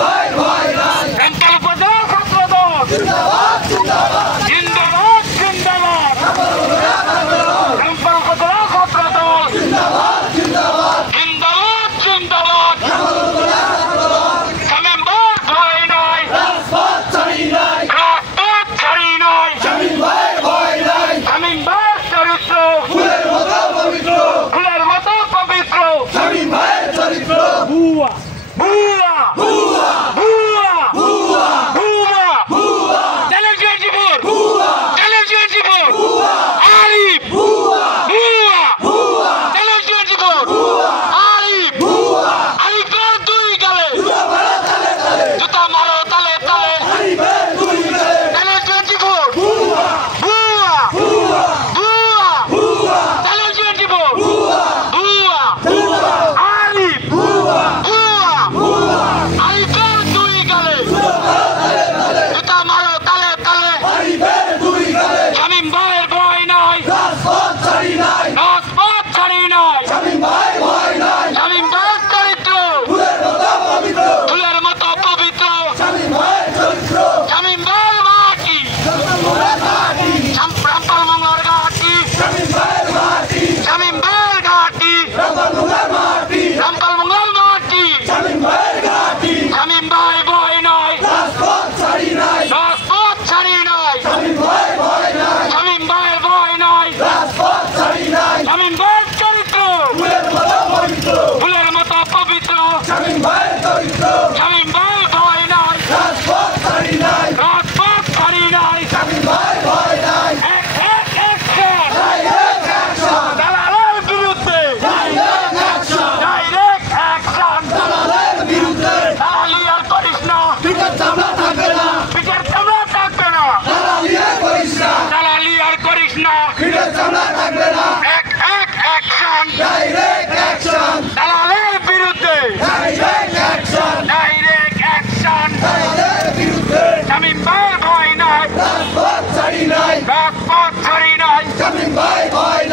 রামপাল উপজেলা ছাত্রদল জিন্দাবাদ জিন্দাবাদ রামপাল উপজেলা ছাত্রদল জিন্দাবাদ জিন্দাবাদ শামীম ভাই ভয় নাই রাজপথ ছাড়ি নাই শামীম ভাই চরিত্র ফুলের মতো পবিত্র শামীম ভাইয়ের চরিত্র বুয়া বুয়া ভুয়া বুয়া ভুয়া বুয়া ভুয়া চ্যালেঞ্জ জীবন ভুয়া চ্যালেঞ্জ জীবন ভুয়া আরিফ ভুয়া বুয়া ভুয়া চ্যালেঞ্জ জীবন ভুয়া আরিফ ভুয়া আরিফের দুই গালে জুতা মারা তালে তালে জুতা মারো তালে তালে আরিফের দুই গালে চ্যালেঞ্জ জীবন ভুয়া বুয়া ভুয়া বুয়া ভুয়া চ্যালেঞ্জ জীবন ভুয়া বুয়া ভুয়া আরিফ ভুয়া বুয়া ভুয়া আরিফের দুই গালে জুতা মারা তালে তালে জুতা মারো তালে তালে আরিফের দুই গালে শামীম ভাইয়ের ভয় নাই রাজপথ ছাড়ি নাই রাজপথ ছাড়ি নাই শামীম ভাই ভয় নাই শামীম ভাইয়ের চরিত্র ফুলের মতো পবিত্র শামীম ভাইয়ের চরিত্র শামীম ভাইয়ের মাটি শামীম ভাইয়ের মাটি রামপাল মঙ্গলার ঘাটি শামীম ভাইয়ের মাটি শামীম ভাইয়ের ঘাটি রামপাল মাটি রামপাল মঙ্গলার মাটি শামীম ভাইয়ের ঘাটি শামীম ভাই ভয় নাই রাজপথ ছাড়ি নাই রাজপথ ছাড়ি নাই শামীম ভাই ভয় নাই শামীম ভাইয়ের ভয় নাই রাজপথ ছাড়ি নাই শামীম ভাইয়ের চরিত্র ফুলের মতো পবিত্র ফুলের মতো পবিত্র শামীম ভাইয়ের চরিত্র শামীম ভাইয়ের ভয় নাই রাজপথ ছাড়ি নাই রাজপথ ছাড়ি নাই শামীম ভাই ভয় নাই অ্যাকশন ডাইরেক্ট অ্যাকশন দালালের বিরুদ্ধে ডাইরেক্ট অ্যাকশন ডাইরেক্ট অ্যাকশন দালালের বিরুদ্ধে দালালি আর করিস না পিঠের চামড়া থাকবে না পিঠের চামড়া থাকবে না দালালি আর করিস না দালালি আর করিস না পিঠের চামড়া থাকবে না অ্যাকশন ডাইরেক্ট অ্যাকশন দালালের বিরুদ্ধে ডাইরেক্ট অ্যাকশন ডাইরেক্ট অ্যাকশন দালালের বিরুদ্ধে শামীম ভাইয়ের ভয় নাই রাজপথ ছাড়ি নাই রাজপথ ছাড়ি নাই শামীম ভাই ভয়